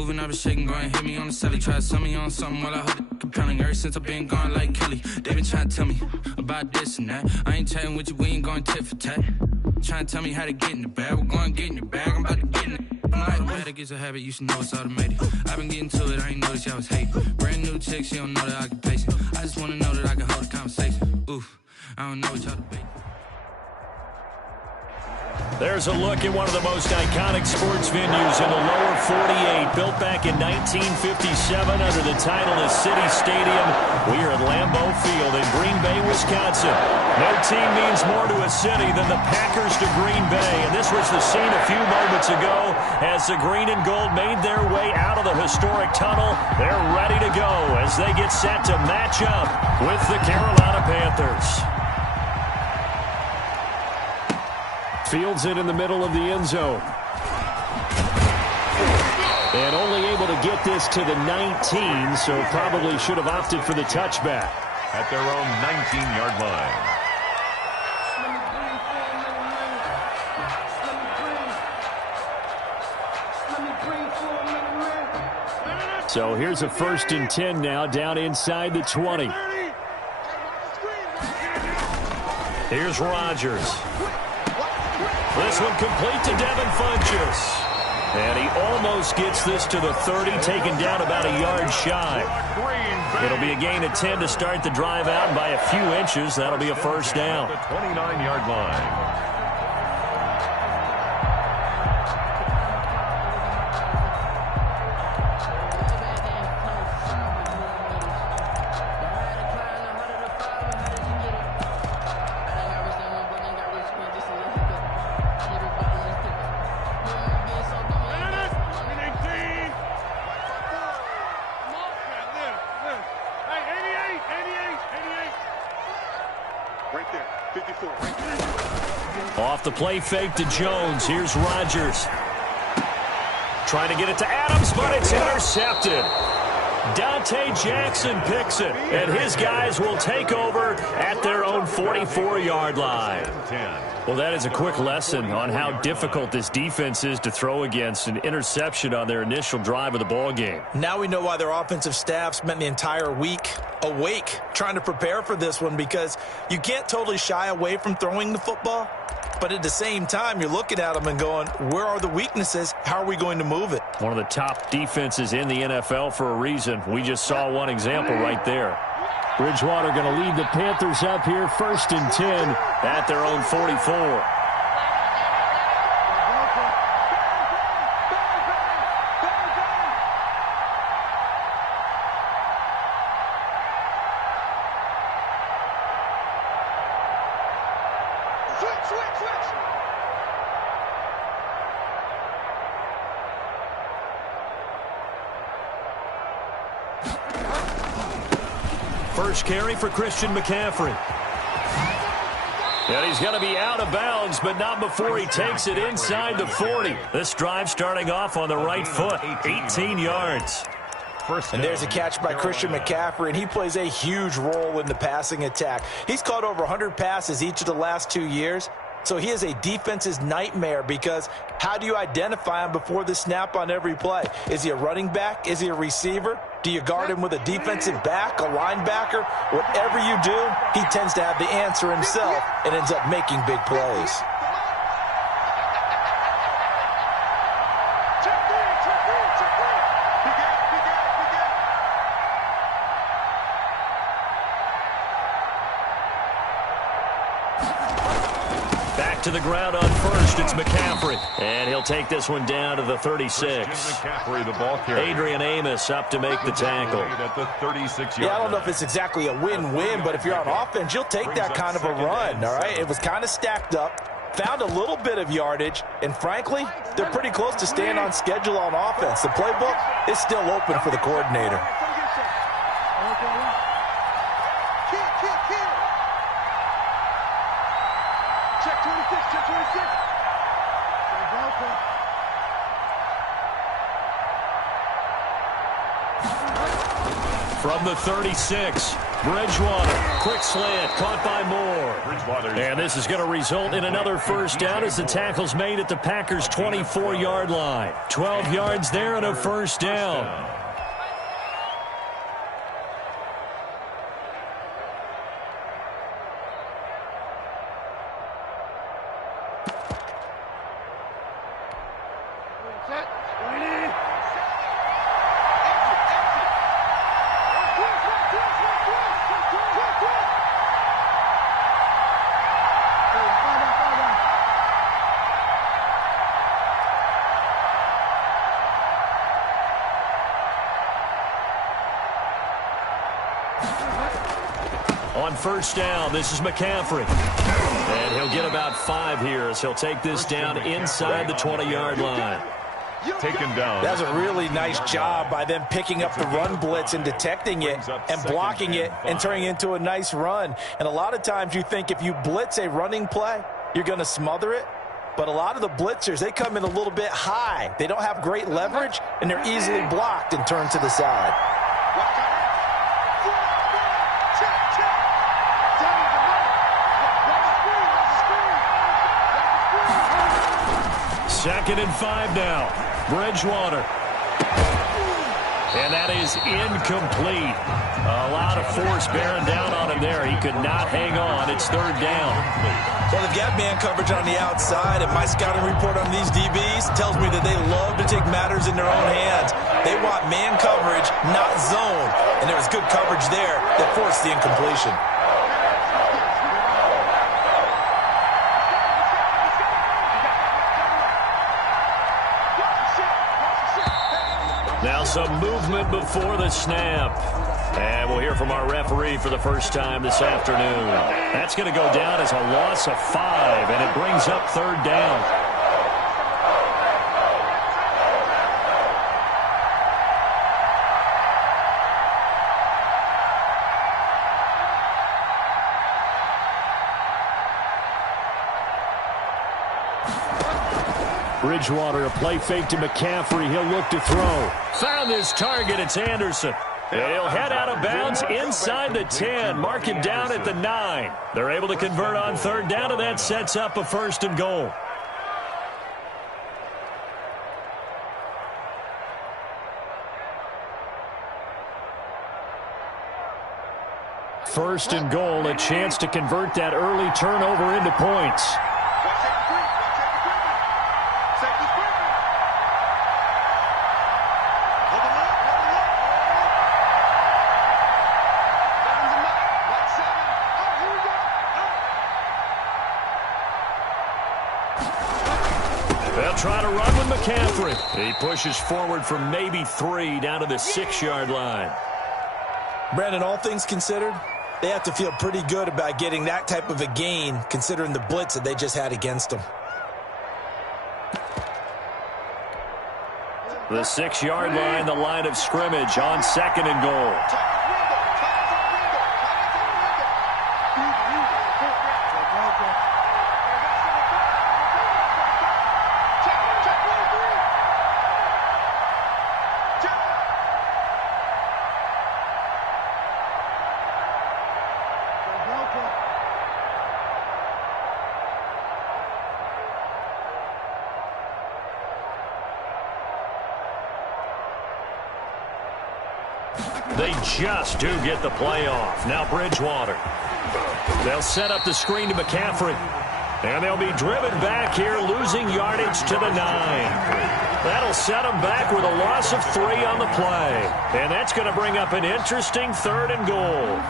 moving, I was shaking, going hit me on the celly. Try to sell me on something while I hold it compelling. Ever since I've been gone like Kelly, they been trying to tell me about this and that. I ain't chatting with you, we ain't going tit for tat. Trying to tell me how to get in the bag, we're going to get in the bag, I'm about to get in it. I'm like, automatic is a habit, you should know it's automated. I've been getting to it, I ain't noticed y'all was hating. Brand new chick, she don't know that I can pace it. I just wanna know that I can hold a conversation. Oof, I don't know what y'all debate. There's a look at one of the most iconic sports venues in the lower 48, built back in 1957 under the title of City Stadium. We are at Lambeau Field in Green Bay, Wisconsin. No team means more to a city than the Packers to Green Bay, and this was the scene a few moments ago as the green and gold made their way out of the historic tunnel. They're ready to go as they get set to match up with the Carolina Panthers. Fields it in the middle of the end zone. And only able to get this to the 19, so probably should have opted for the touchback. At their own 19-yard line. So here's a 1st and 10 now, down inside the 20. Here's Rodgers. This one complete to Devin Funchess. And he almost gets this to the 30, taken down about a yard shy. It'll be a gain of 10 to start the drive out, and by a few inches, that'll be a first down. The 29-yard line. Off the play fake to Jones. Here's Rodgers. Trying to get it to Adams, but it's intercepted. Dante Jackson picks it, and his guys will take over at their own 44-yard line. Well, that is a quick lesson on how difficult this defense is to throw against. An interception on their initial drive of the ball game. Now we know why their offensive staff spent the entire week awake trying to prepare for this one, because you can't totally shy away from throwing the football. But at the same time, you're looking at them and going, where are the weaknesses? How are we going to move it? One of the top defenses in the NFL for a reason. We just saw one example right there. Bridgewater going to lead the Panthers up here, 1st and 10 at their own 44. First carry for Christian McCaffrey. And he's going to be out of bounds, but not before he takes it inside the 40. This drive starting off on the right foot, 18 yards. And there's a catch by Christian McCaffrey, and he plays a huge role in the passing attack. He's caught over 100 passes each of the last 2 years. So he is a defense's nightmare, because how do you identify him before the snap on every play? Is he a running back? Is he a receiver? Do you guard him with a defensive back, a linebacker? Whatever you do, he tends to have the answer himself and ends up making big plays. To the ground on first, it's McCaffrey. And he'll take this one down to the 36. McCaffrey, the ball carrier. Adrian Amos up to make the tackle. At the 36-yard I don't know if it's exactly a win-win, but if you're on offense, you'll take that kind of a run, all right? It was kind of stacked up, found a little bit of yardage, and frankly, they're pretty close to staying on schedule on offense. The playbook is still open for the coordinator. From the 36, Bridgewater, quick slant, caught by Moore. And this is going to result in another first down as the tackle's made at the Packers' 24-yard line. 12 yards there and a first down. On first down, this is McCaffrey. And he'll get about 5 here as he'll take this down inside the 20-yard line. Taken down. That's a really nice job by them picking up the run blitz and detecting it and blocking it and turning it into a nice run. And a lot of times you think if you blitz a running play, you're going to smother it. But a lot of the blitzers, they come in a little bit high. They don't have great leverage, and they're easily blocked and turned to the side. Second and 5 now. Bridgewater. And that is incomplete. A lot of force bearing down on him there. He could not hang on. It's third down. Well, they've got man coverage on the outside, and my scouting report on these DBs tells me that they love to take matters in their own hands. They want man coverage, not zone. And there was good coverage there that forced the incompletion. Now some movement before the snap. And we'll hear from our referee for the first time this afternoon. That's going to go down as a loss of 5, and it brings up third down. Bridgewater, a play fake to McCaffrey. He'll look to throw. Found his target. It's Anderson. And he'll head out of bounds inside the 10. Mark him down at the 9. They're able to convert on third down, and that sets up a first and goal. First and goal, a chance to convert that early turnover into points. They'll try to run with McCaffrey. He pushes forward for maybe 3 down to the 6-yard line. Brandon, all things considered, they have to feel pretty good about getting that type of a gain considering the blitz that they just had against them. The 6-yard line, the line of scrimmage on second and goal. They just do get the play off. Now Bridgewater. They'll set up the screen to McCaffrey. And they'll be driven back here, losing yardage to the 9. That'll set them back with a loss of 3 on the play. And that's going to bring up an interesting third and goal.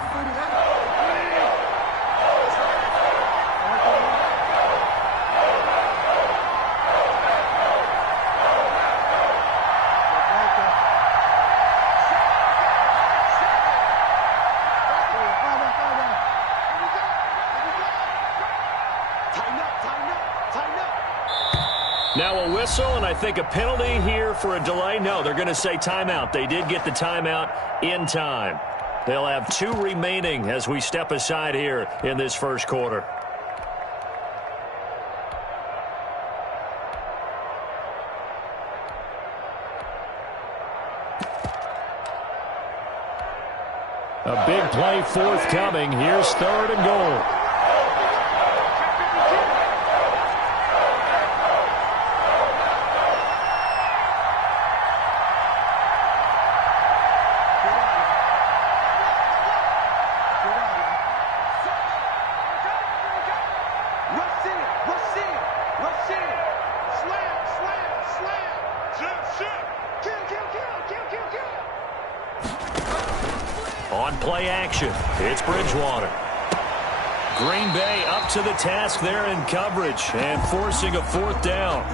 Now a whistle, and I think a penalty here for a delay. No, they're going to say timeout. They did get the timeout in time. They'll have 2 remaining as we step aside here in this first quarter. A big play forthcoming. Here's 3rd and goal. On play action, it's Bridgewater. Green Bay up to the task there in coverage and forcing a 4th down.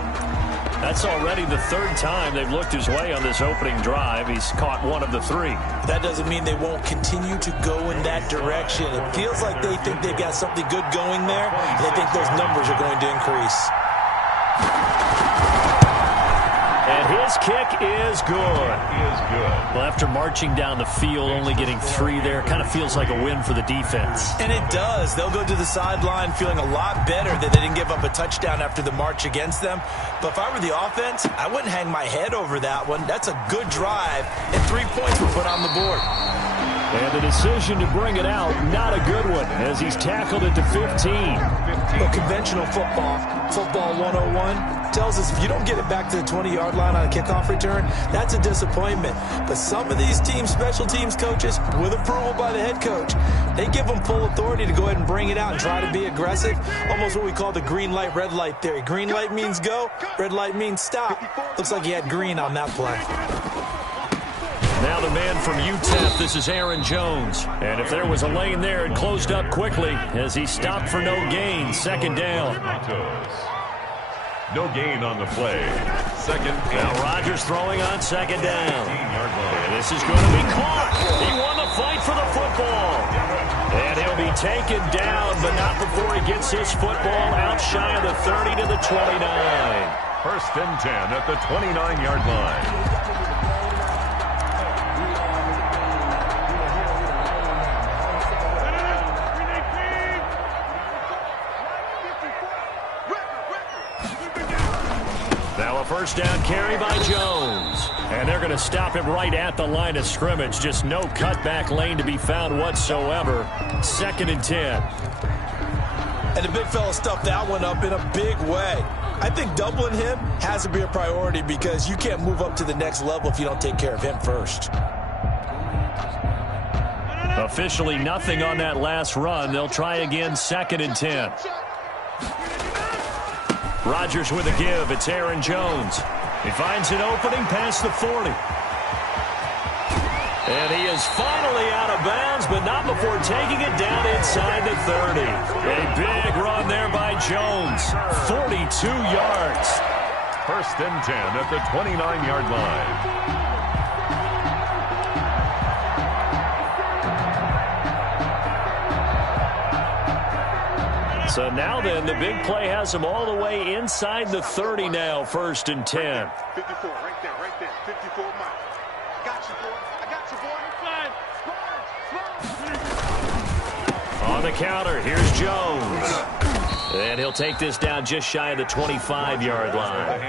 That's already the 3rd time they've looked his way on this opening drive. He's caught 1 of the 3. That doesn't mean they won't continue to go in that direction. It feels like they think they've got something good going there. They think those numbers are going to increase. And his kick is good. Well, after marching down the field, only getting 3 there, kind of feels like a win for the defense. And it does. They'll go to the sideline feeling a lot better that they didn't give up a touchdown after the march against them. But if I were the offense, I wouldn't hang my head over that one. That's a good drive, and 3 points were put on the board. And the decision to bring it out, not a good one, as he's tackled it to 15. Well, conventional football 101, tells us if you don't get it back to the 20-yard line on a kickoff return, that's a disappointment. But some of these teams, special teams coaches, with approval by the head coach, they give them full authority to go ahead and bring it out and try to be aggressive. Almost what we call the green light, red light theory. Green light means go, red light means stop. Looks like he had green on that play. Now the man from UTEP, this is Aaron Jones. And if there was a lane there, it closed up quickly as he stopped for no gain. 2nd down. No gain on the play. 2nd. Now Rodgers throwing on 2nd down. And this is going to be caught. He won the fight for the football. And he'll be taken down, but not before he gets his football out shy of the 30 to the 29. 1st and 10 at the 29-yard line. Now a 1st down carry by Jones. And they're going to stop him right at the line of scrimmage. Just no cutback lane to be found whatsoever. 2nd and 10. And the big fella stuffed that one up in a big way. I think doubling him has to be a priority because you can't move up to the next level if you don't take care of him first. Officially nothing on that last run. They'll try again 2nd and 10. Rodgers with a give. It's Aaron Jones. He finds an opening past the 40. And he is finally out of bounds, but not before taking it down inside the 30. A big run there by Jones. 42 yards. 1st and 10 at the 29-yard line. So now then, the big play has him all the way inside the 30 now, 1st and 10. 54, right there, 54 miles. Got you, boy. I got you, boy. On the counter, here's Jones. And he'll take this down just shy of the 25-yard line.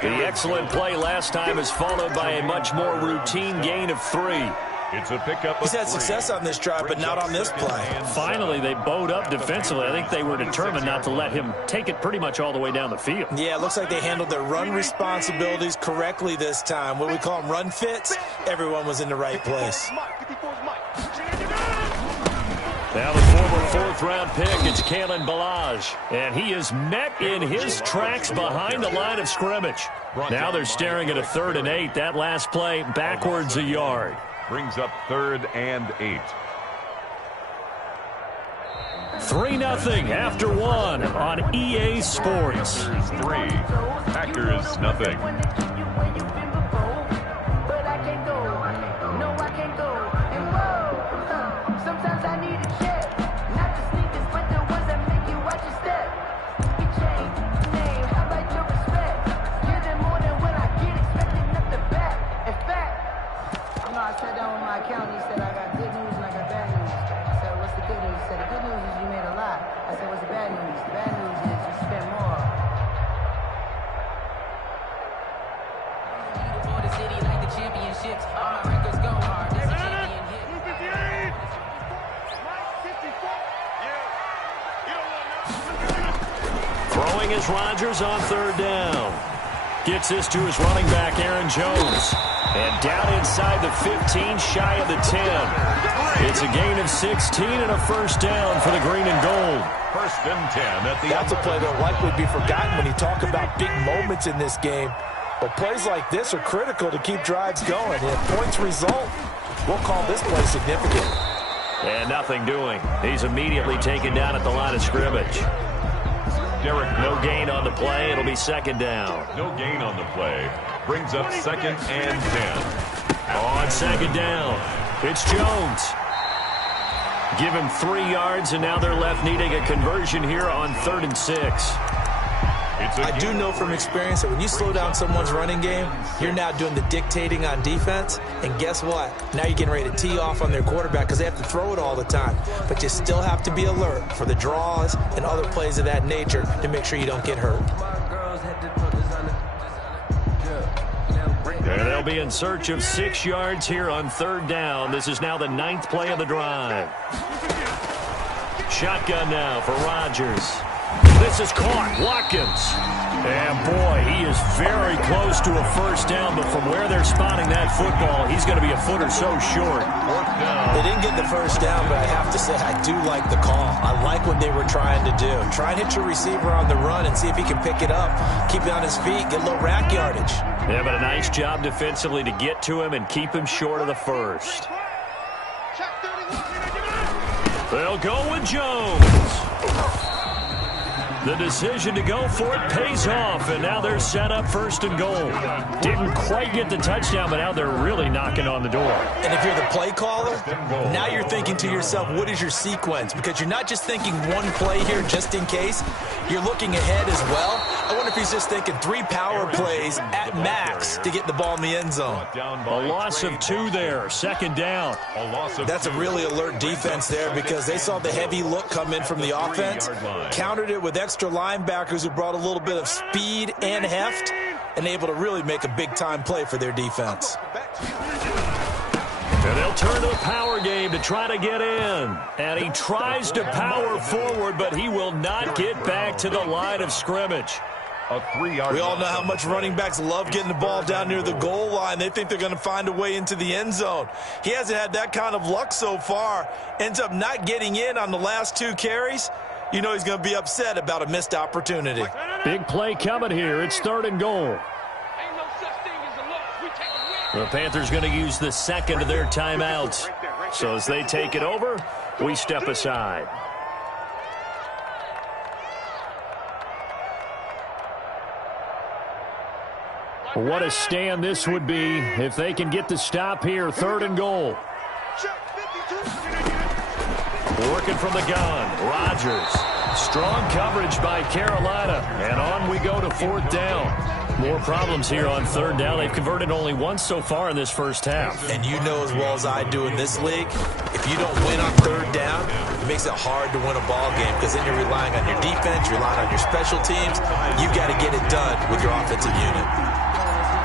The excellent play last time is followed by a much more routine gain of 3. It's a pickup. He's had success on this drive, but not on this play. Finally, they bowed up defensively. I think they were determined not to let him take it pretty much all the way down the field. Yeah, it looks like they handled their run responsibilities correctly this time. What we call them run fits, everyone was in the right place. Now the former 4th-round pick, it's Kalen Ballage. And he is met in his tracks behind the line of scrimmage. Now they're staring at a 3rd and 8. That last play, backwards a yard. Brings up 3rd and 8. 3-0 after 1 on EA Sports. 3. Packers nothing. throwing is Rodgers on third down. Gets this to his running back, Aaron Jones. And down inside the 15, shy of the 10. It's a gain of 16 and a first down for the green and gold. First and 10 at the That's a play that will likely be forgotten when you talk about big moments in this game. But plays like this are critical to keep drives going. And if points result, we'll call this play significant. And nothing doing. He's immediately taken down at the line of scrimmage. Derek, no gain on the play. It'll be second down. No gain on the play. Brings up second and 10. On second down, it's Jones. Give him 3 yards, and now they're left needing a conversion here on 3rd and 6. I do know from experience that when you slow down someone's running game, you're now doing the dictating on defense. And guess what? Now you're getting ready to tee off on their quarterback because they have to throw it all the time. But you still have to be alert for the draws and other plays of that nature to make sure you don't get hurt. And they'll be in search of 6 yards here on 3rd down. This is now the 9th play of the drive. Shotgun now for Rodgers. This is caught. Watkins. And boy, he is very close to a first down, but from where they're spotting that football, he's going to be a foot or so short. They didn't get the first down, but I have to say I do like the call. I like what they were trying to do. Try and hit your receiver on the run and see if he can pick it up, keep it on his feet, get a little rack yardage. Yeah, but a nice job defensively to get to him and keep him short of the first. They'll go with Jones. The decision to go for it pays off, and now they're set up 1st and goal. Didn't quite get the touchdown, but now they're really knocking on the door. And if you're the play caller, now you're thinking to yourself, what is your sequence? Because you're not just thinking one play here just in case. You're looking ahead as well. I wonder if he's just thinking 3 power plays at max to get the ball in the end zone. A loss of 2 there, 2nd down. That's a really alert defense there because they saw the heavy look come in from the offense, countered it with extra linebackers who brought a little bit of speed and heft, and able to really make a big-time play for their defense. And they'll turn to the power game to try to get in. And he tries to power forward, but he will not get back to the line of scrimmage. A 3-yard. We all know how much running backs love getting the ball down near the goal line. They think they're going to find a way into the end zone. He hasn't had that kind of luck so far. Ends up not getting in on the last 2 carries. You know he's going to be upset about a missed opportunity. Big play coming here. It's 3rd and goal. The Panthers going to use the 2nd of their timeouts. So as they take it over, we step aside. What a stand this would be if they can get the stop here. 3rd and goal. Working from the gun, Rodgers. Strong coverage by Carolina. And on we go to 4th down. More problems here on 3rd down. They've converted only once so far in this first half. And you know as well as I do in this league, if you don't win on 3rd down, it makes it hard to win a ball game because then you're relying on your defense, you're relying on your special teams. You've got to get it done with your offensive unit.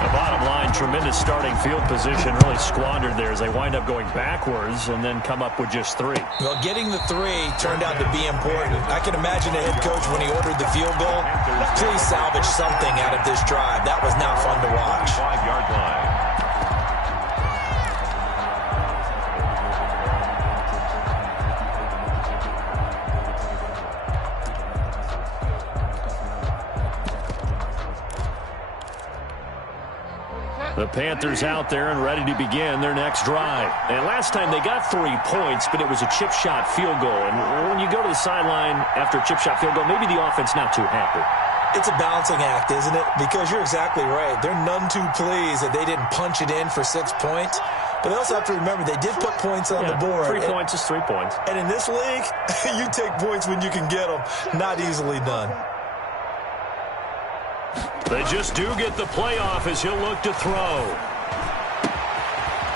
The bottom line, tremendous starting field position, really squandered there as they wind up going backwards and then come up with just 3. Well, getting the 3 turned out to be important. I can imagine the head coach when he ordered the field goal, please salvage something out of this drive. That was not fun to watch. 5-yard line. The Panthers out there and ready to begin their next drive. And last time they got 3 points, but it was a chip shot field goal. And when you go to the sideline after a chip shot field goal, maybe the offense not too happy. It's a balancing act, isn't it? Because you're exactly right. They're none too pleased that they didn't punch it in for 6 points. But they also have to remember they did put points on the board. 3 points is 3 points. And in this league, you take points when you can get them. Not easily done. They just do get the playoff as he'll look to throw.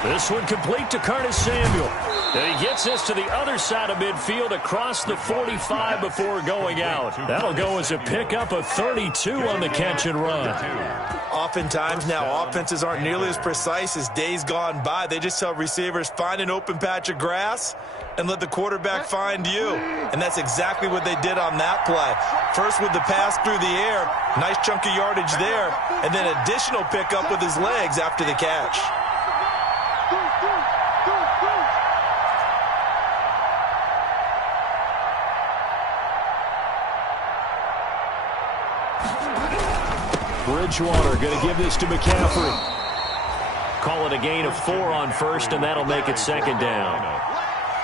This one complete to Curtis Samuel. And he gets this to the other side of midfield across the 45 before going out. That'll go as a pickup of 32 on the catch and run. Oftentimes now, offenses aren't nearly as precise as days gone by. They just tell receivers, find an open patch of grass and let the quarterback find you. And that's exactly what they did on that play. First with the pass through the air, nice chunk of yardage there, and then additional pickup with his legs after the catch. Bridgewater going to give this to McCaffrey. Call it a gain of 4 on first, and that'll make it second down.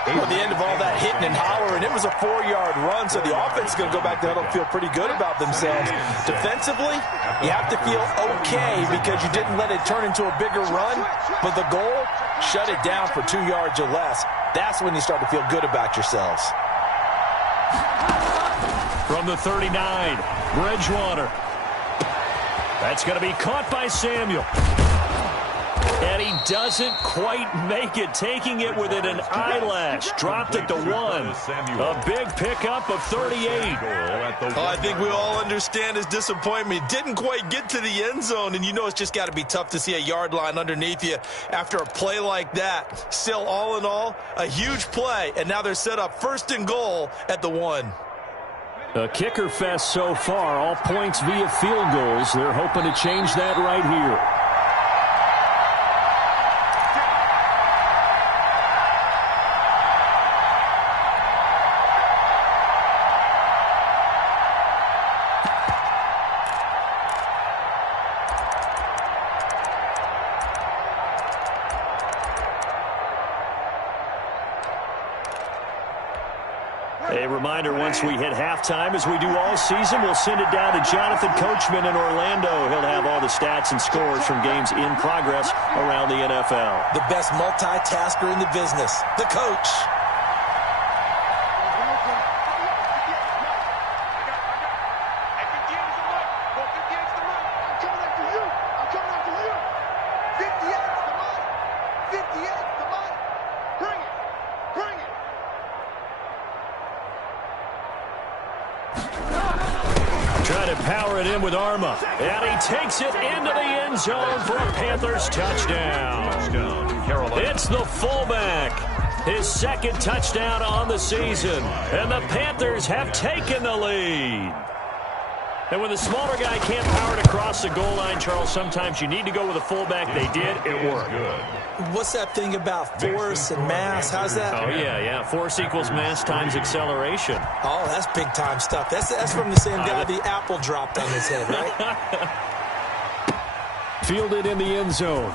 At the end of all that hitting and hollering, it was a 4-yard run, so the offense is going to go back to huddle and feel pretty good about themselves. Defensively, you have to feel okay because you didn't let it turn into a bigger run, but the goal, shut it down for 2 yards or less. That's when you start to feel good about yourselves. From the 39, Bridgewater. That's going to be caught by Samuel. And he doesn't quite make it, taking it within an eyelash. Dropped it to 1. A big pickup of 38. I think we all understand his disappointment. Didn't quite get to the end zone, and you know it's just got to be tough to see a yard line underneath you after a play like that. Still, all in all, a huge play, and now they're set up 1st and goal at the 1. A kicker fest so far, all points via field goals. They're hoping to change that right here. A reminder, once we hit halftime, as we do all season, we'll send it down to Jonathan Coachman in Orlando. He'll have all the stats and scores from games in progress around the NFL. The best multitasker in the business, the coach. Power it in with Arma. And he takes it into the end zone for a Panthers touchdown. It's the fullback. His 2nd touchdown on the season. And the Panthers have taken the lead. And when the smaller guy can't power it across the goal line, Charles, sometimes you need to go with a fullback. They did. It worked. What's that thing about force and mass? How's that? Oh, yeah. Force equals mass times acceleration. Oh, that's big-time stuff. That's from the same guy the apple dropped on his head, right? Fielded in the end zone.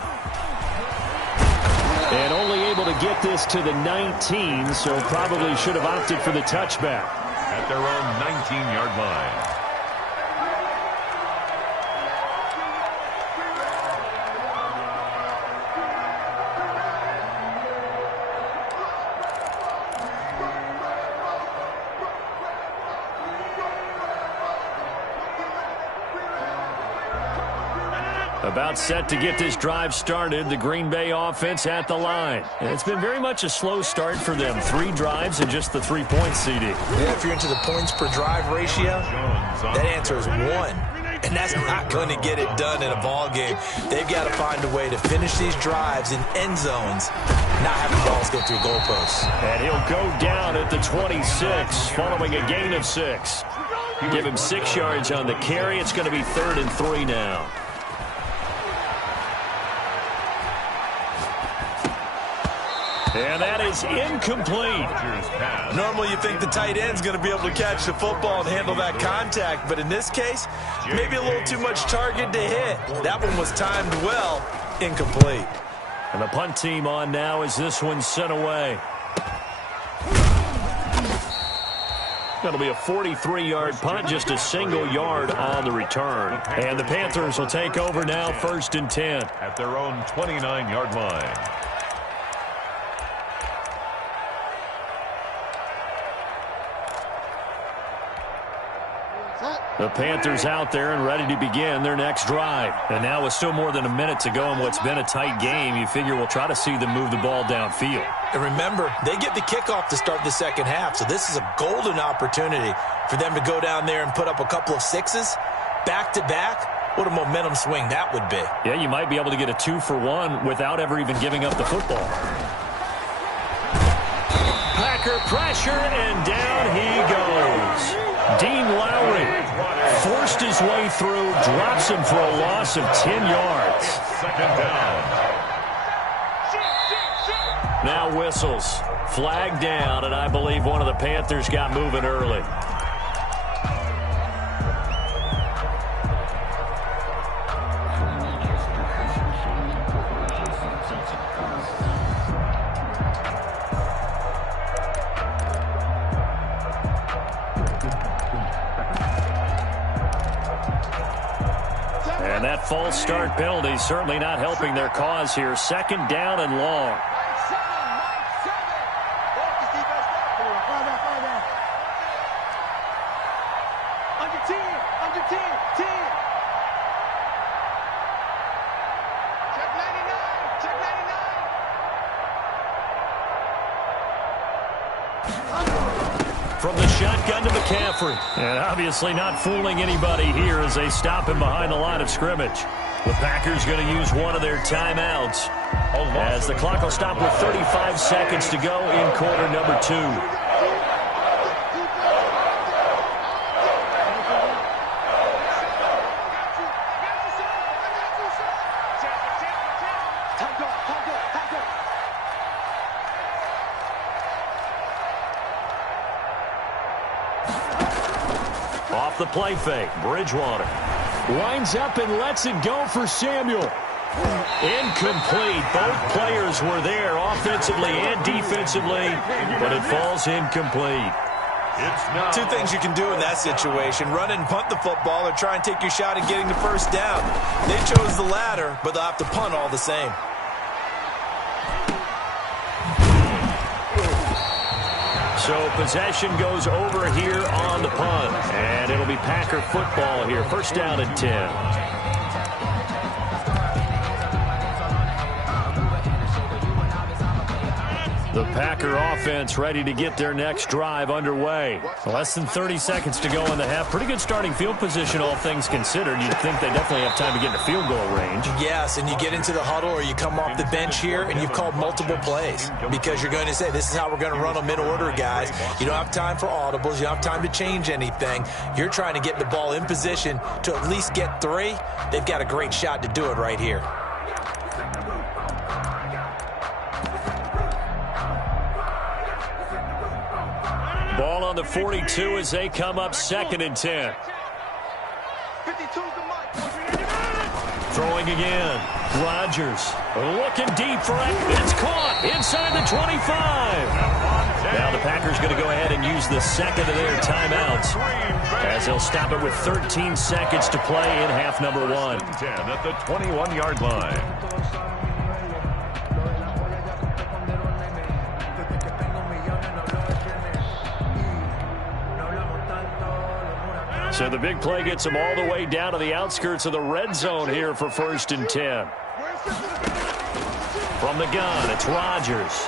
And only able to get this to the 19, so probably should have opted for the touchback. At their own 19-yard line. About set to get this drive started, the Green Bay offense at the line. And it's been very much a slow start for them. 3 drives and just the 3 points, CD. Yeah, if you're into the points per drive ratio, that answer is 1. And that's not going to get it done in a ball game. They've got to find a way to finish these drives in end zones, not having balls go through goalposts. And he'll go down at the 26, following a gain of 6. Give him 6 yards on the carry. It's going to be 3rd and 3 now. And that is incomplete. Normally you think the tight end's going to be able to catch the football and handle that contact, but in this case, maybe a little too much target to hit. That one was timed well, incomplete. And the punt team on now as this one's sent away. That'll be a 43-yard punt, just a single yard on the return. And the Panthers will take over now, 1st and 10. At their own 29-yard line. Set. The Panthers out there and ready to begin their next drive. And now with still more than a minute to go in what's been a tight game, you figure we'll try to see them move the ball downfield. And remember, they get the kickoff to start the second half, so this is a golden opportunity for them to go down there and put up a couple of sixes back-to-back. What a momentum swing that would be. Yeah, you might be able to get a 2-for-1 without ever even giving up the football. Packer pressure, and down he goes. Dean Lowry forced his way through, drops him for a loss of 10 yards. Second down. Now whistles. Flag down, and I believe one of the Panthers got moving early. And that false start penalty certainly not helping their cause here. Second down and long. From the shotgun to McCaffrey. And obviously not fooling anybody here as they stop him behind the line of scrimmage. The Packers going to use one of their timeouts as the clock will stop with 35 seconds to go in quarter number 2. Off the play fake, Bridgewater winds up and lets it go for Samuel. Incomplete. Both players were there offensively and defensively, but it falls incomplete. Two things you can do in that situation: run and punt the football, or try and take your shot at getting the first down. They chose the latter, but they'll have to punt all the same. So possession goes over here on the punt, and it'll be Packer football here. First down and 10. The Packer offense ready to get their next drive underway. Less than 30 seconds to go in the half. Pretty good starting field position, all things considered. You'd think they definitely have time to get into field goal range. Yes, and you get into the huddle or you come off the bench here and you've called multiple plays because you're going to say, this is how we're going to run them in order, guys. You don't have time for audibles. You don't have time to change anything. You're trying to get the ball in position to at least get 3. They've got a great shot to do it right here. Ball on the 42 as they come up second and 10. Throwing again. Rodgers looking deep for it. It's caught inside the 25. Now the Packers going to go ahead and use the second of their timeouts as they'll stop it with 13 seconds to play in half number 1. 10 at the 21-yard line. So the big play gets them all the way down to the outskirts of the red zone here for first and 10. From the gun, it's Rodgers.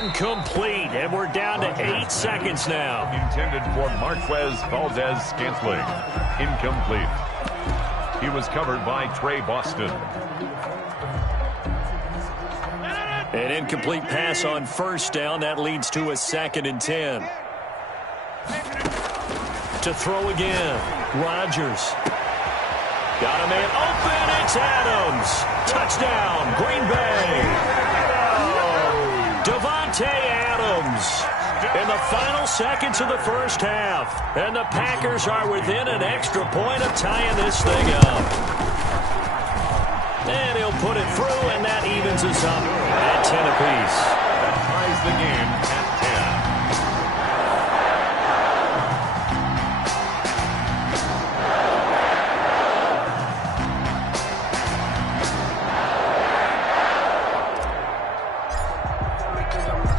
Incomplete, and we're down to 8 seconds now. Intended for Marquez Valdez-Scantling. Incomplete. He was covered by Trey Boston. An incomplete pass on first down. That leads to a second and 10. To throw again. Rodgers. Got a man open. It's Adams. Touchdown, Green Bay. Davante Adams in the final seconds of the first half. And the Packers are within an extra point of tying this thing up. And he'll put it through, and that evens us up at 10 apiece. That ties the game at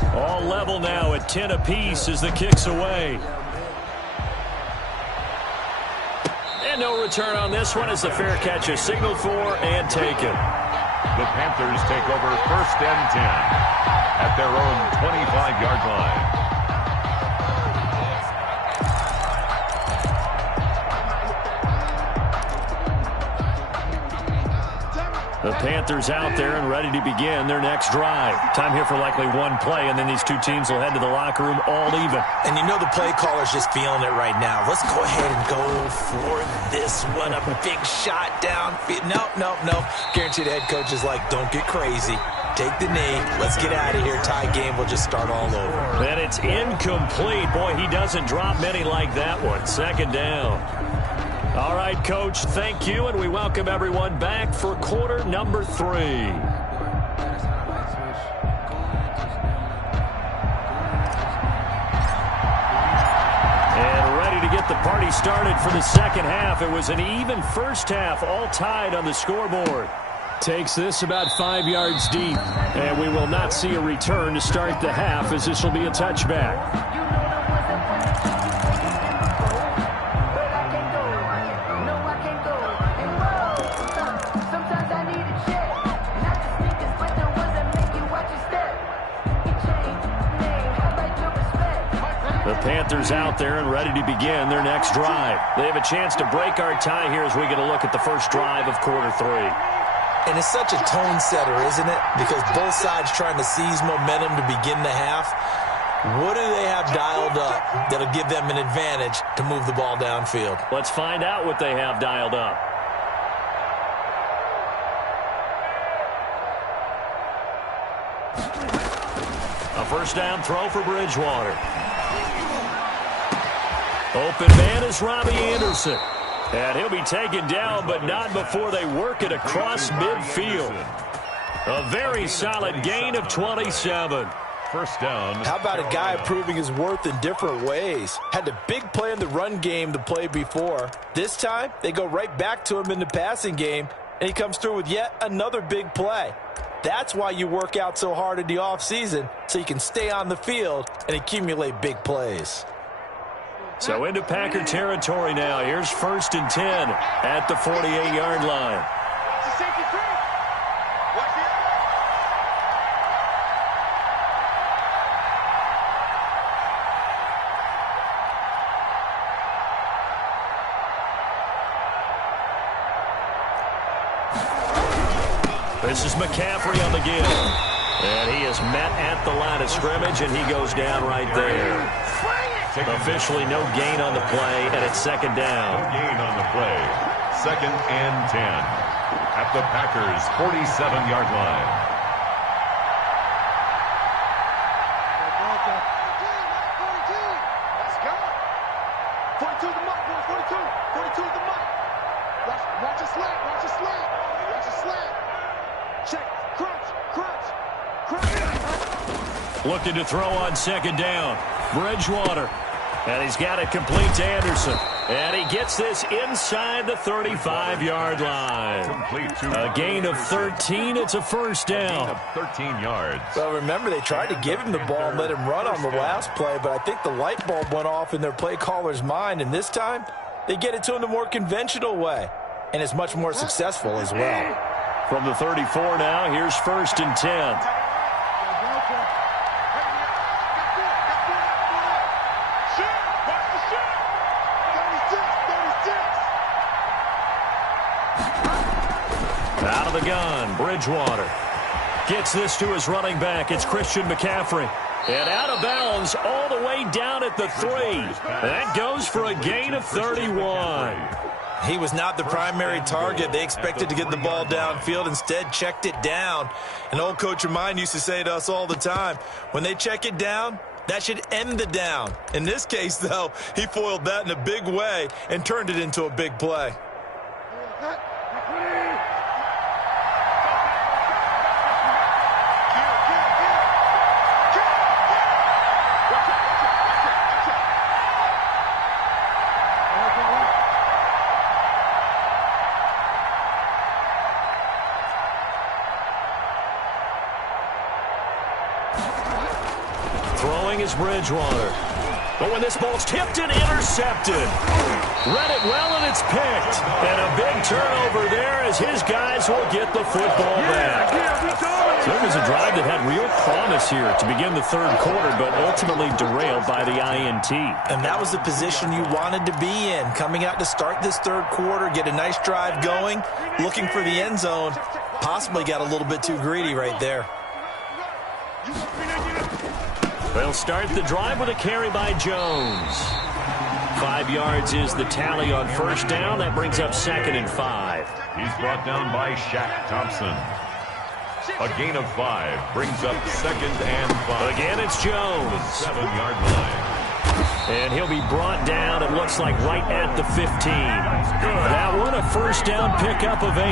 10. All level now at 10 apiece as the kick's away. no return on this one as the fair catch is signaled for and taken. The Panthers take over 1st and 10 at their own 25-yard line. The Panthers out there and ready to begin their next drive. Time here for likely one play, and then these two teams will head to the locker room all even. And you know the play caller's just feeling it right now. Let's go ahead and go for this one. A big shot downfield. No. Guaranteed the head coach is like, don't get crazy. Take the knee. Let's get out of here. Tie game. We'll just start all over. And it's incomplete. Boy, he doesn't drop many like that one. 2nd down. All right, Coach, thank you, and we welcome everyone back for quarter number 3. And ready to get the party started for the second half. It was an even first half, all tied on the scoreboard. Takes this about 5 yards deep, and we will not see a return to start the half as this will be a touchback. The Panthers out there and ready to begin their next drive. They have a chance to break our tie here as we get a look at the first drive of quarter 3. And it's such a tone setter, isn't it? Because both sides trying to seize momentum to begin the half. What do they have dialed up that'll give them an advantage to move the ball downfield? Let's find out what they have dialed up. A first down throw for Bridgewater. Open man is Robbie Anderson. And he'll be taken down, but not before they work it across midfield. A very solid gain of 27. First down. How about a guy proving his worth in different ways? Had a big play in the run game the play before. This time, they go right back to him in the passing game, and he comes through with yet another big play. That's why you work out so hard in the offseason, so you can stay on the field and accumulate big plays. So into Packer territory now. Here's 1st and 10 at the 48-yard line. This is McCaffrey on the give. And he is met at the line of scrimmage, and he goes down right there. Officially no gain on the play, and it's 2nd down. No gain on the play. 2nd and 10 at the Packers' 47-yard line. Let's go. 42 the mark, 42. 42 the mark. Watch your slant. Watch your slant. Watch your slant. Check. Crunch. Looking to throw on 2nd down. Bridgewater. And he's got it complete to Anderson. And he gets this inside the 35-yard line. A gain of 13. It's a first down. A gain of 13 yards. Well, remember, they tried to give him the ball and let him run on the last play, but I think the light bulb went off in their play caller's mind, and this time they get it to him the more conventional way, and it's much more successful as well. From the 34 now, here's 1st and 10. Out of the gun, Bridgewater gets this to his running back. It's Christian McCaffrey. And out of bounds all the way down at the 3. That goes for a gain of 31. He was not the primary target. They expected to get the ball downfield. Instead, checked it down. An old coach of mine used to say to us all the time, when they check it down, that should end the down. In this case, though, he foiled that in a big way and turned it into a big play. Throwing is Bridgewater. But when this ball's tipped and intercepted, read it well, and it's picked. And a big turnover there as his guys will get the football back. So it was a drive that had real promise here to begin the third quarter, but ultimately derailed by the INT. And that was the position you wanted to be in, coming out to start this third quarter, get a nice drive going, looking for the end zone. Possibly got a little bit too greedy right there. They'll start the drive with a carry by Jones. 5 yards is the tally on first down. That brings up 2nd and 5. He's brought down by Shaq Thompson. A gain of 5 brings up 2nd and 5. Again, it's Jones. The 7-yard line. And he'll be brought down, it looks like, right at the 15. That one, a first down pickup of 8.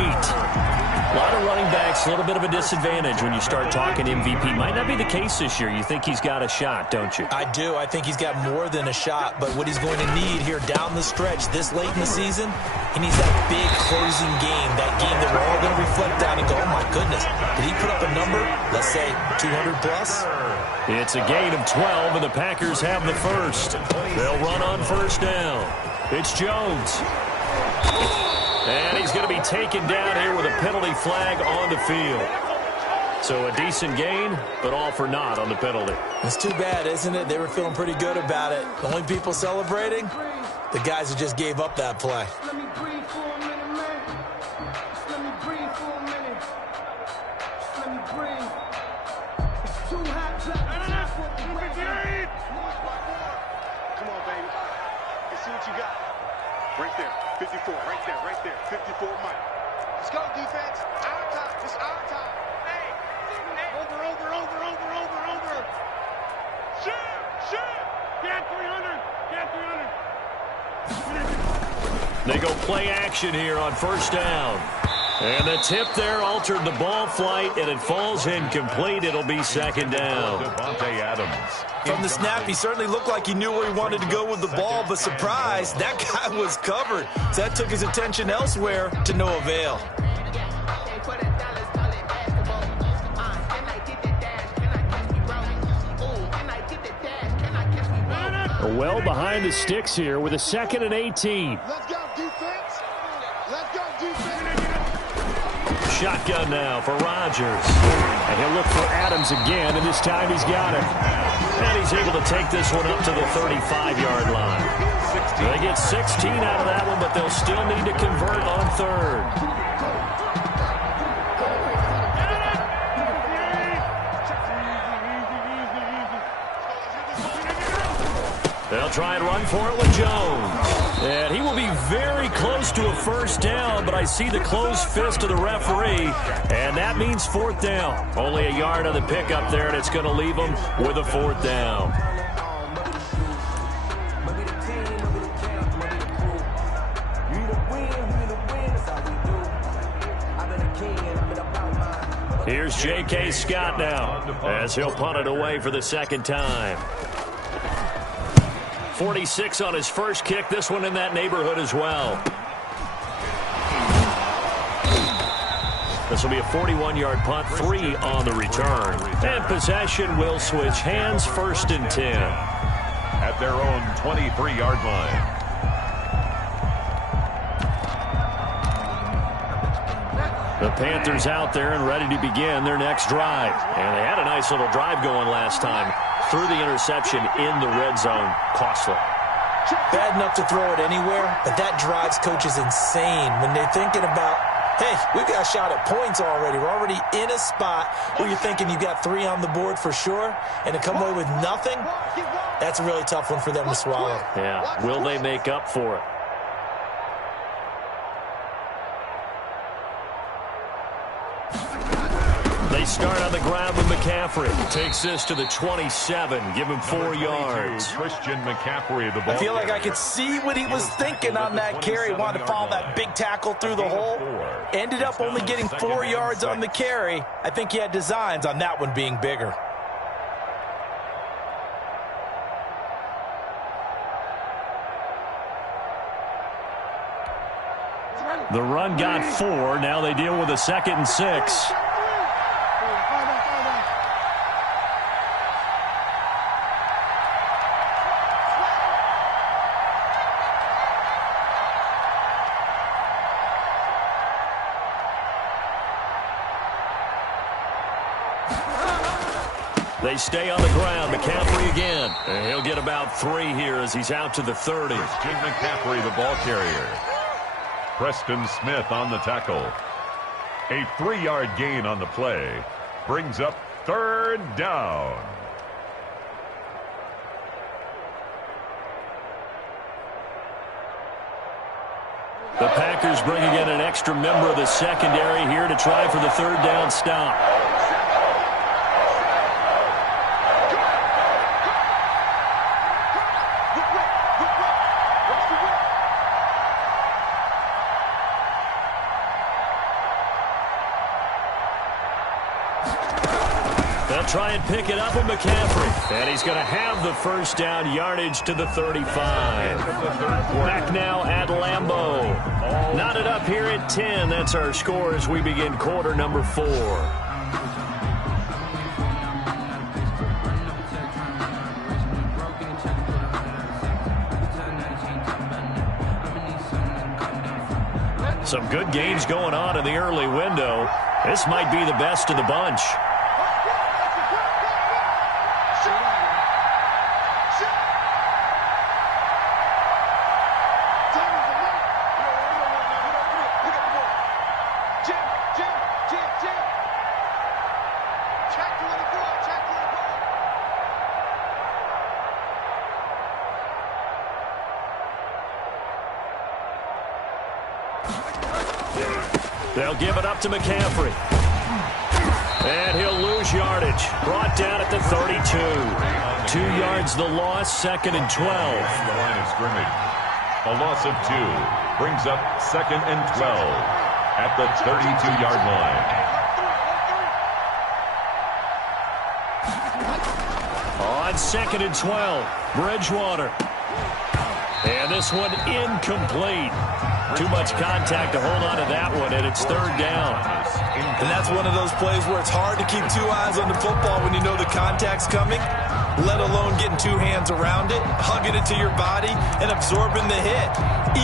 A lot of running backs, a little bit of a disadvantage when you start talking MVP. Might not be the case this year. You think he's got a shot, don't you? I do. I think he's got more than a shot. But what he's going to need here down the stretch this late in the season, he needs that big closing game, that game that we're all going to reflect on and go, oh, my goodness, did he put up a number, let's say, 200 plus? It's a gain of 12, and the Packers have the first. They'll run on first down. It's Jones. And he's going to be taken down here with a penalty flag on the field. So a decent gain, but all for naught on the penalty. It's too bad, isn't it? They were feeling pretty good about it. The only people celebrating, the guys who just gave up that play. Let me breathe for a minute, man. Just let me breathe for a minute. Just let me breathe. It's too hot to come on, baby. Let's see what you got. Right there. 54, right there, 54 Mike. Let's go, defense. Our time, it's our time. Hey, over. Shoot. Get 300. They go play action here on first down. And the tip there altered the ball flight, and it falls incomplete. It'll be 2nd down. Devontae Adams. From the snap, he certainly looked like he knew where he wanted to go with the ball, but surprise, that guy was covered. So that took his attention elsewhere to no avail. Well behind the sticks here with a 2nd and 18. Let's go, defense. Let's go, defense. Shotgun now for Rodgers. And he'll look for Adams again, and this time he's got it. And he's able to take this one up to the 35-yard line. They get 16 out of that one, but they'll still need to convert on third. They'll try and run for it with Jones. And he will be very close to a first down, but I see the closed fist of the referee, and that means 4th down. Only a yard on the pickup there, and it's going to leave them with a 4th down. Here's J.K. Scott now, as he'll punt it away for the 2nd time. 46 on his first kick. This one in that neighborhood as well. This will be a 41-yard punt, 3 on the return. And possession will switch hands, 1st and 10. At their own 23-yard line. The Panthers out there and ready to begin their next drive. And they had a nice little drive going last time. Through the interception in the red zone. Costly. Bad enough to throw it anywhere, but that drives coaches insane when they're thinking about, hey, we've got a shot at points already. We're already in a spot where you're thinking you got 3 on the board for sure, and to come away with nothing, that's a really tough one for them to swallow. Yeah, will they make up for it? They start on the ground with McCaffrey. Takes this to the 27. Give him 4 yards. Christian McCaffrey, the ball. I feel like I could see what he was thinking on that carry. Wanted to follow that big tackle through the hole. Ended up only getting 4 yards on the carry. I think he had designs on that one being bigger. The run got 4. Now they deal with a 2nd and 6. They stay on the ground. McCaffrey again. And he'll get about 3 here as he's out to the 30. Christian McCaffrey, the ball carrier. Preston Smith on the tackle. A 3-yard gain on the play. Brings up 3rd down. The Packers bringing in an extra member of the secondary here to try for the 3rd down stop. They'll try and pick it up with McCaffrey. And he's going to have the 1st down yardage to the 35. Back now at Lambeau. Knotted up here at 10. That's our score as we begin quarter number 4. Some good games going on in the early window. This might be the best of the bunch. They'll give it up to McCaffrey. And he'll lose yardage. Brought down at the 32. 2 yards the loss, 2nd and 12. The line of scrimmage. A loss of 2 brings up 2nd and 12 at the 32-yard line. On 2nd and 12, Bridgewater. And this one incomplete. Too much contact to hold on to that one, and it's 3rd down. And that's one of those plays where it's hard to keep 2 eyes on the football when you know the contact's coming, let alone getting 2 hands around it, hugging it to your body, and absorbing the hit,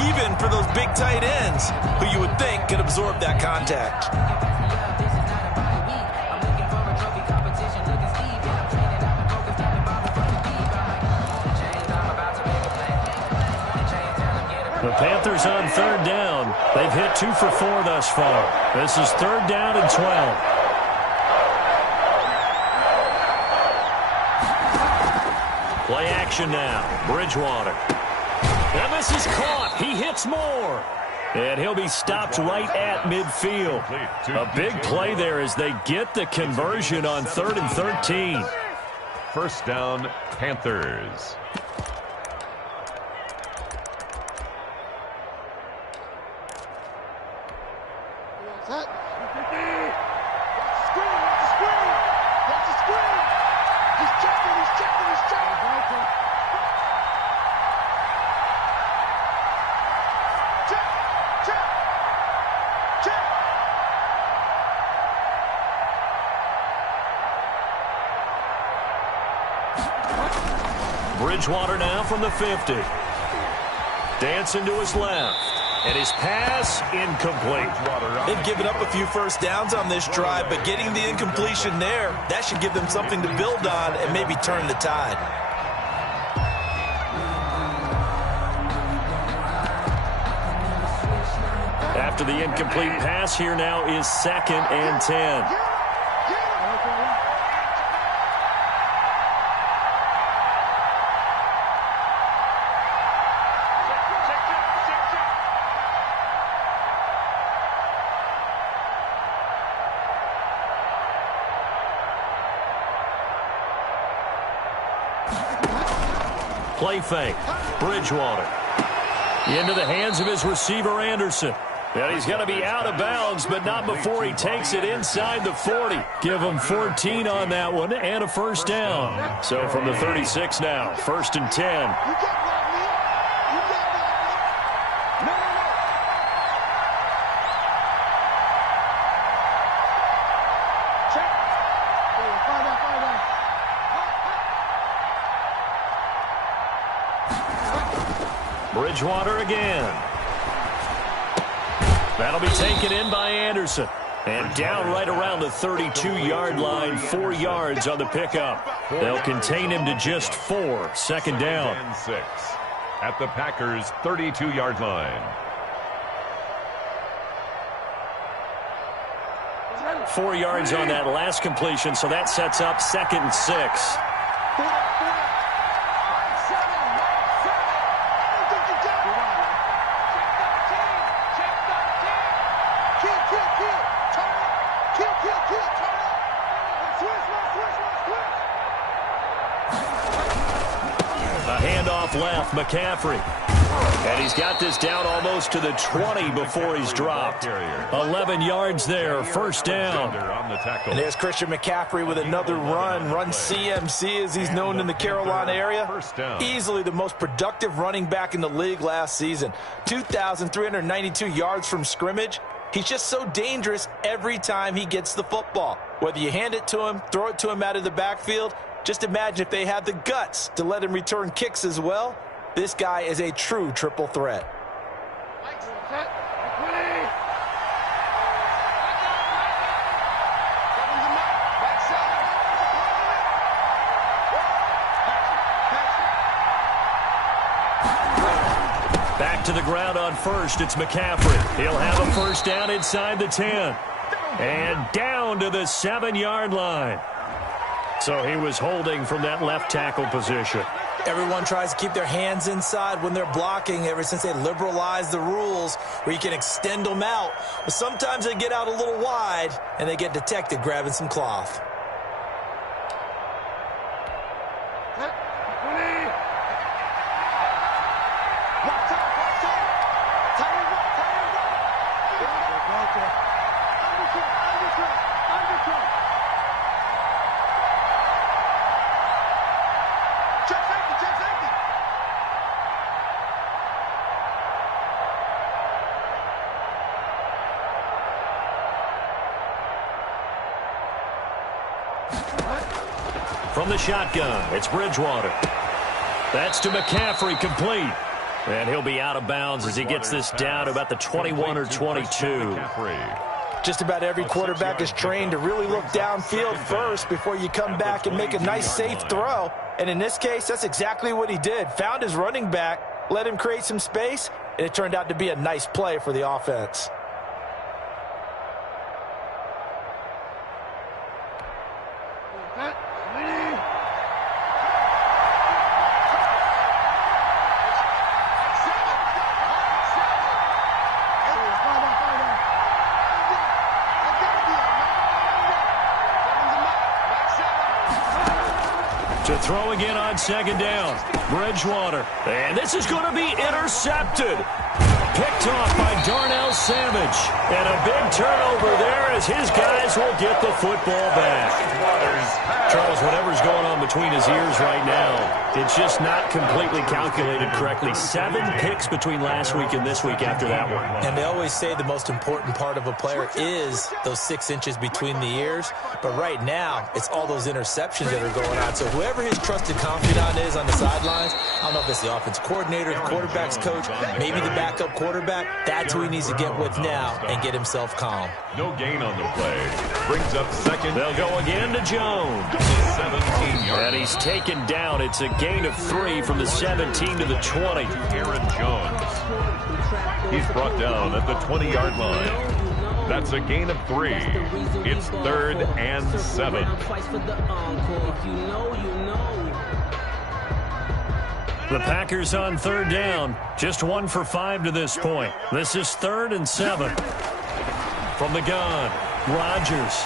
even for those big tight ends who you would think could absorb that contact. The Panthers on 3rd down. They've hit 2 for 4 thus far. This is 3rd down and 12. Play action now. Bridgewater. And this is caught. He hits more. And he'll be stopped right at midfield. A big play there as they get the conversion on 3rd and 13. 1st down, Panthers. Bridgewater now from the 50. Dancing to his left. And his pass incomplete. They've given up a few 1st downs on this drive, but getting the incompletion there, that should give them something to build on and maybe turn the tide. After the incomplete pass, here now is 2nd and 10. Play fake. Bridgewater. Into the hands of his receiver, Anderson. And he's going to be out of bounds, but not before he takes it inside the 40. Give him 14 on that one and a 1st down. So from the 36 now, 1st and 10. Bridgewater again. That'll be taken in by Anderson. And down right around the 32-yard line, 4 yards on the pickup. They'll contain him to just 4, second down. And 6 at the Packers' 32-yard line. 4 yards on that last completion, so that sets up 2nd and 6. Left, McCaffrey. And he's got this down almost to the 20 before he's dropped. 11 yards there, first down. And there's Christian McCaffrey with another run CMC as he's known in the Carolina area. Easily the most productive running back in the league last season. 2,392 yards from scrimmage. He's just so dangerous every time he gets the football. Whether you hand it to him, throw it to him out of the backfield, just imagine if they have the guts to let him return kicks as well. This guy is a true triple threat. Back to the ground on first. It's McCaffrey. He'll have a first down inside the 10. And down to the 7-yard line. So he was holding from that left tackle position. Everyone tries to keep their hands inside when they're blocking ever since they liberalized the rules where you can extend them out. But sometimes they get out a little wide and they get detected grabbing some cloth. From the shotgun, it's Bridgewater. That's to McCaffrey, complete. And he'll be out of bounds as he gets this down to about the 21 or 22. Just about every quarterback is trained to really look downfield first before you come back and make a nice, safe throw. And in this case, that's exactly what he did. Found his running back, let him create some space, and it turned out to be a nice play for the offense. To throw again on second down. Bridgewater. And this is going to be intercepted. Picked off by Darnell Savage. And a big turnover there as his guys will get the football back. Charles, whatever's going on between his ears right now, it's just not completely calculated correctly. 7 picks between last week and this week after that one. And they always say the most important part of a player is those 6 inches between the ears. But right now, it's all those interceptions that are going on. So whoever his trusted confidant is on the sidelines, I don't know if it's the offense coordinator, the quarterback's coach, maybe the backup quarterback, that's who he needs to get with now and get himself calm. No gain on the play. Brings up second. They'll go again to Jones. 17-yard. And he's taken down. It's a gain of 3 from the 17 to the 20. Aaron Jones. He's brought down at the 20-yard line. That's a gain of 3. It's 3rd and 7. The Packers on 3rd down. Just 1 for 5 to this point. This is 3rd and 7. From the gun, Rodgers.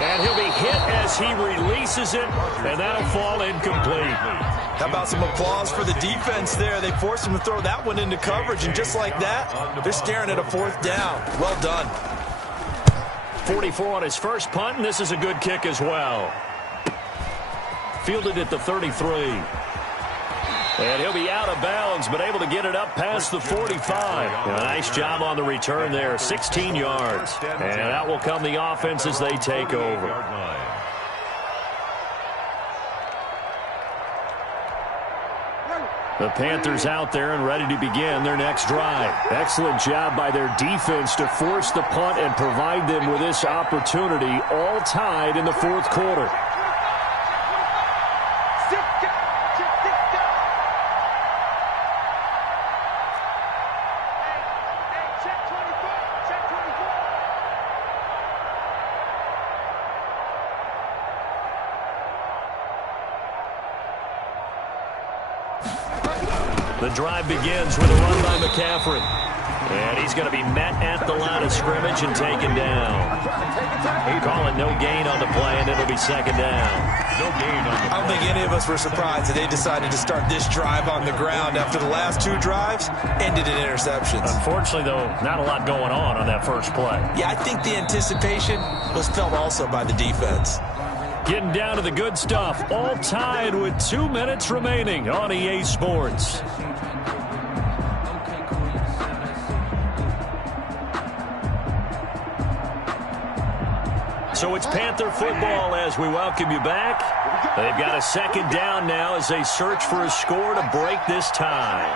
And he'll be hit as he releases it, and that'll fall incomplete. How about some applause for the defense there? They forced him to throw that one into coverage, and just like that, they're staring at a 4th down. Well done. 44 on his first punt, and this is a good kick as well. Fielded at the 33. And he'll be out of bounds, but able to get it up past the 45. A nice job on the return there, 16 yards. And out will come the offense as they take over. The Panthers out there and ready to begin their next drive. Excellent job by their defense to force the punt and provide them with this opportunity, all tied in the fourth quarter. The drive begins with a run by McCaffrey. And he's going to be met at the line of scrimmage and taken down. Calling no gain on the play, and it'll be second down. No gain on the play. I don't think any of us were surprised that they decided to start this drive on the ground after the last two drives ended in interceptions. Unfortunately, though, not a lot going on that first play. Yeah, I think the anticipation was felt also by the defense. Getting down to the good stuff, all tied with 2 minutes remaining on EA Sports. So it's Panther football as we welcome you back. They've got a second down now as they search for a score to break this tie.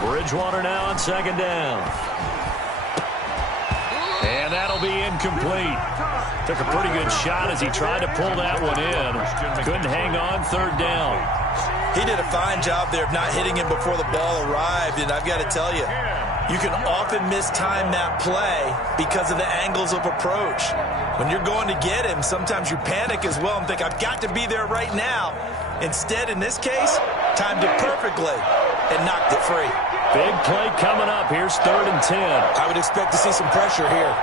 Bridgewater now on second down. And that'll be incomplete. Took a pretty good shot as he tried to pull that one in. Couldn't hang on, third down. He did a fine job there of not hitting him before the ball arrived, and I've got to tell you, you can often mistime that play because of the angles of approach. When you're going to get him, sometimes you panic as well and think, I've got to be there right now. Instead, in this case, timed it perfectly and knocked it free. Big play coming up. Here's 3rd and 10. I would expect to see some pressure here.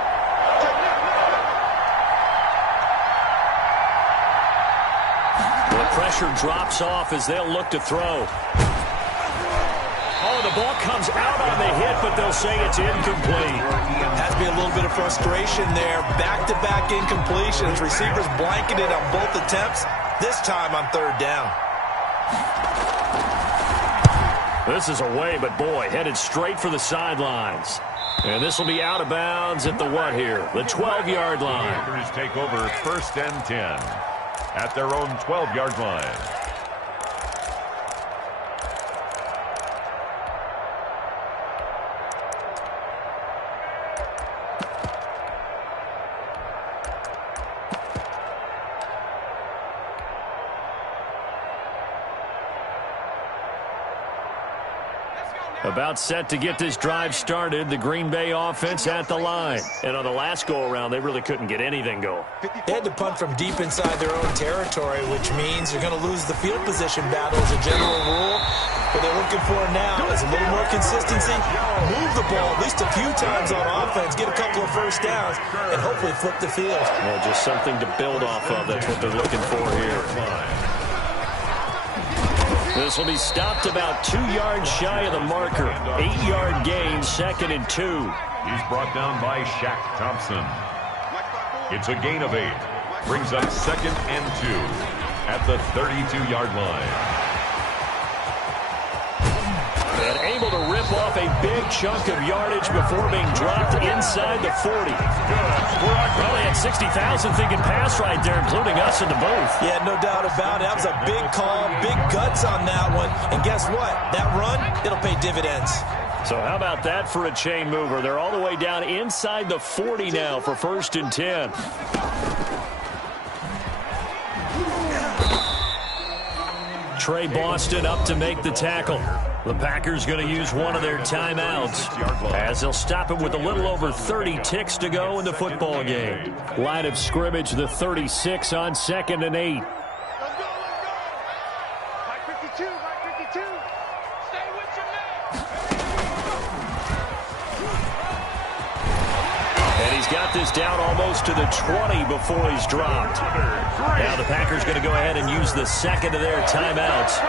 The pressure drops off as they'll look to throw. Oh, the ball comes out on the hit, but they'll say it's incomplete. Has to be a little bit of frustration there. Back-to-back incompletions. Receivers blanketed on both attempts, this time on 3rd down. This is away, but boy, headed straight for the sidelines. And this will be out of bounds at the what here? The 12-yard line. Panthers take over 1st and 10 at their own 12-yard line. About set to get this drive started, the Green Bay offense at the line. And on the last go-around, they really couldn't get anything going. They had to punt from deep inside their own territory, which means they're going to lose the field position battle as a general rule. What they're looking for now is a little more consistency, move the ball at least a few times on offense, get a couple of first downs, and hopefully flip the field. Well, just something to build off of. That's what they're looking for here. This will be stopped about 2 yards shy of the marker. 8-yard gain, 2nd and 2. He's brought down by Shaq Thompson. It's a gain of 8. Brings up 2nd and 2 at the 32-yard line. And able to rip off a big chunk of yardage before being dropped inside the 40. Probably had 60,000 thinking pass right there, including us in the booth. Yeah, no doubt about it. That was a big call, big guts on that one. And guess what? That run, it'll pay dividends. So how about that for a chain mover? They're all the way down inside the 40 now for 1st and 10. Trey Boston up to make the tackle. The Packers going to use one of their timeouts as they'll stop it with a little over 30 ticks to go in the football game. Line of scrimmage, the 36 on 2nd and 8. Let's go. Mike 52, Mike 52. Stay with your man. And he's got this down almost to the 20 before he's dropped. Now the Packers going to go ahead and use the 2nd of their timeouts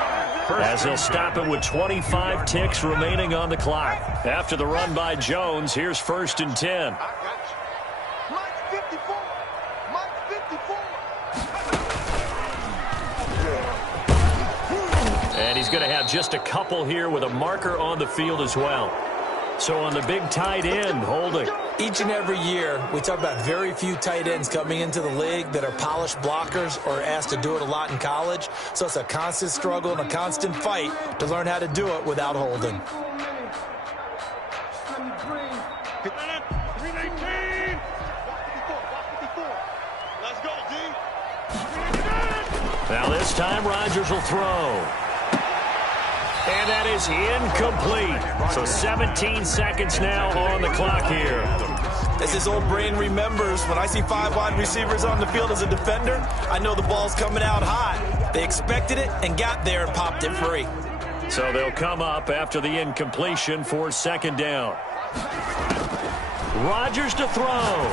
as they'll stop it with 25 ticks remaining on the clock. After the run by Jones, here's 1st and 10. Mike 54. Mike 54. And he's going to have just a couple here with a marker on the field as well. So on the big tight end, holding. Each and every year, we talk about very few tight ends coming into the league that are polished blockers or asked to do it a lot in college. So it's a constant struggle and a constant fight to learn how to do it without holding. 319. Let's go, D. Now this time Rodgers will throw. And that is incomplete. So 17 seconds now on the clock here. As his old brain remembers, when I see 5 wide receivers on the field as a defender, I know the ball's coming out hot. They expected it and got there and popped it free. So they'll come up after the incompletion for second down. Rodgers to throw.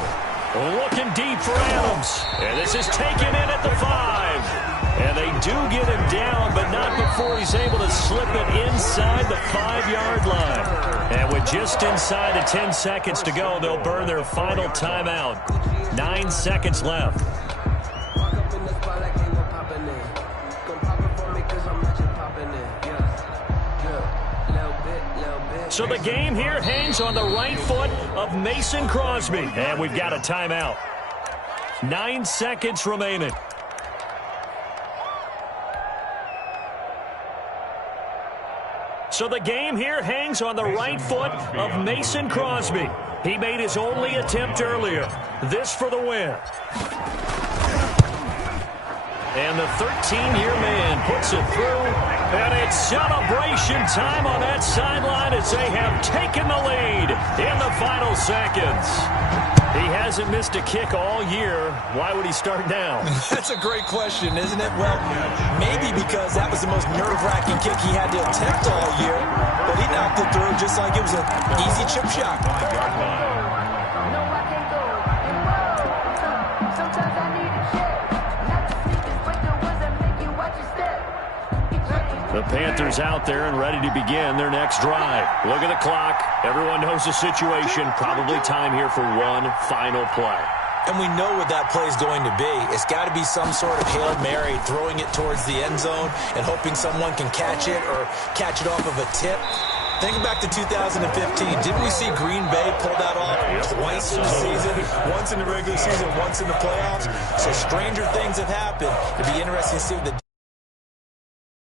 Looking deep for Adams. And this is taken in at the 5. And they do get him down, but not before he's able to slip it inside the 5-yard line. And with just inside of 10 seconds to go, they'll burn their final timeout. 9 seconds left. So the game here hangs on the right foot of Mason Crosby. And we've got a timeout. 9 seconds remaining. So the game here hangs on the right foot of Mason Crosby. He made his only attempt earlier. This for the win. And the 13-year man puts it through. And it's celebration time on that sideline as they have taken the lead in the final seconds. He hasn't missed a kick all year. Why would he start now? That's a great question, isn't it? Well, maybe because that was the most nerve-wracking kick he had to attempt all year. But he knocked it through just like it was an easy chip shot. The Panthers out there and ready to begin their next drive. Look at the clock. Everyone knows the situation. Probably time here for one final play. And we know what that play is going to be. It's got to be some sort of Hail Mary, throwing it towards the end zone and hoping someone can catch it or catch it off of a tip. Think back to 2015. Didn't we see Green Bay pull that off twice in the season? Once in the regular season, once in the playoffs. So stranger things have happened. It'd be interesting to see what the